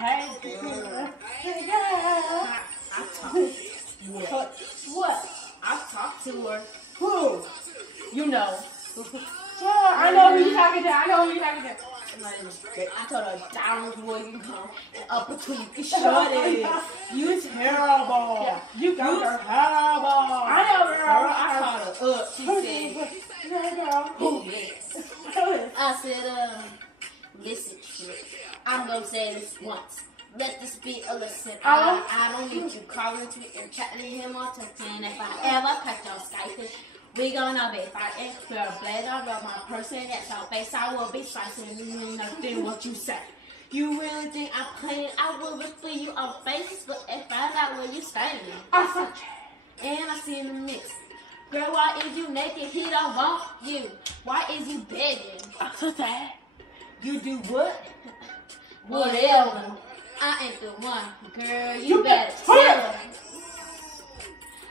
Hey, girl. Hey, girl. I talked to her. What? I talked to her. Who? You know. Yeah, I know who you're talking to. I know who you're talking to. I told her down where you come and up between you shut it. You terrible. Yeah, you terrible. I know, girl. I called her up. She said, girl. Who is? I said, listen, shit. I'm gonna say this once. Let this be a lesson. I don't need you calling to and chatting him or texting. If I ever catch your Skype, we gonna be fighting. For a blade of my person at your face, I will be slicing nothing what you say. You really think I'm playing? I will whisper you on Facebook and find out where you staying. And I see in the mix. Girl, why is you naked? He don't want you. Why is you begging? You do what? Whatever. I ain't the one. Girl, you better tell her.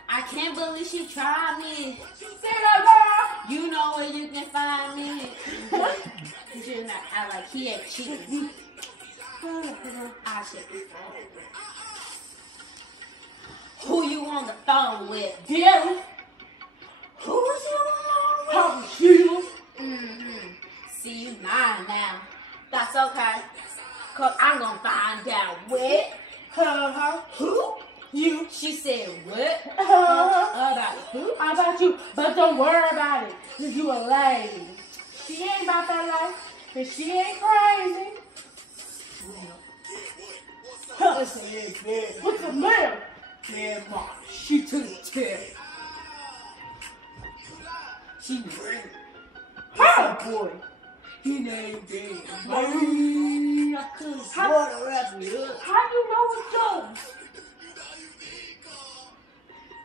I can't believe she tried me. Say that, girl. You know where you can find me. You should not act like he ain't cheating. I should be phone. Who you on the phone with? Yeah. Who is you on the phone with? See, you lying now. That's okay. Cause I'm gonna find out what. Who? You. She said what? About who? About you. But don't worry about it. Cause you a lady. She ain't about that life. Cause she ain't crazy. What's the matter? Man, Mom, she took the test. She great. What's a boy? He named Dave. I couldn't swear to wrap me up. How you know it's yours?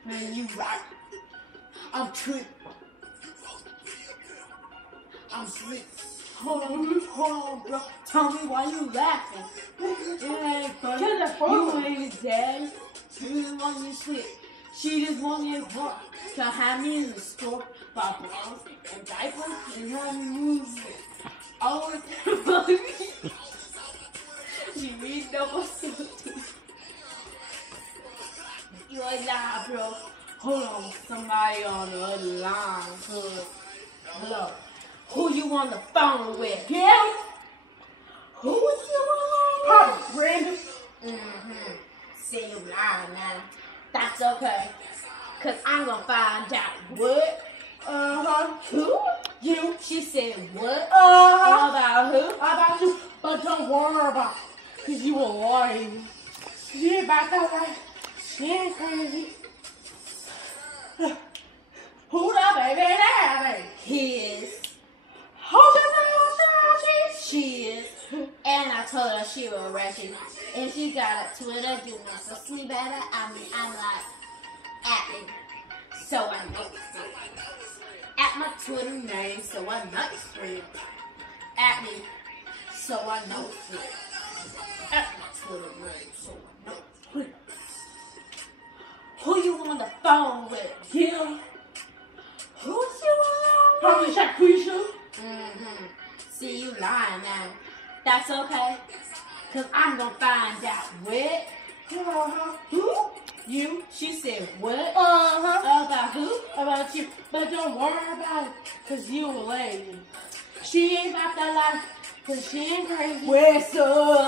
Man, you right. I'm tripping. I'm slick. Hold on, bro. Tell me why you laughing. It ain't funny. You ain't his daddy. She just want you to slip. She just want you to walk. To have me in the store, buy bras and diapers and have me move it. All the time. She reads double sympathy. You ain't lie, bro. Hold on, somebody on the other line. Hello. Who you on the phone with? Yeah? Who is you on? Probably Brandon. See you lying now. That's okay. Cause I'm gonna find out what. Who? You. She said what? About who? About you. But don't worry about it. Cause you a lawyer. She ain't about that life. She ain't crazy. Who the baby that baby? His. Who's your she is. And I told her she was Ratchets. And she got a Twitter doing so sweet better. I'm like, at me. So I know it. At my Twitter name, so I know it. At me. So I know it. At my Twitter name, so I know it. Who you on the phone with? Him. Who's you on? Probably Shaquisha. See, you lying now. That's okay. Cause I'm gonna find out what. Who? You. She said what? About who? About you. But don't worry about it. Cause you a lady. She ain't about that life. Cause she ain't crazy. Where's up?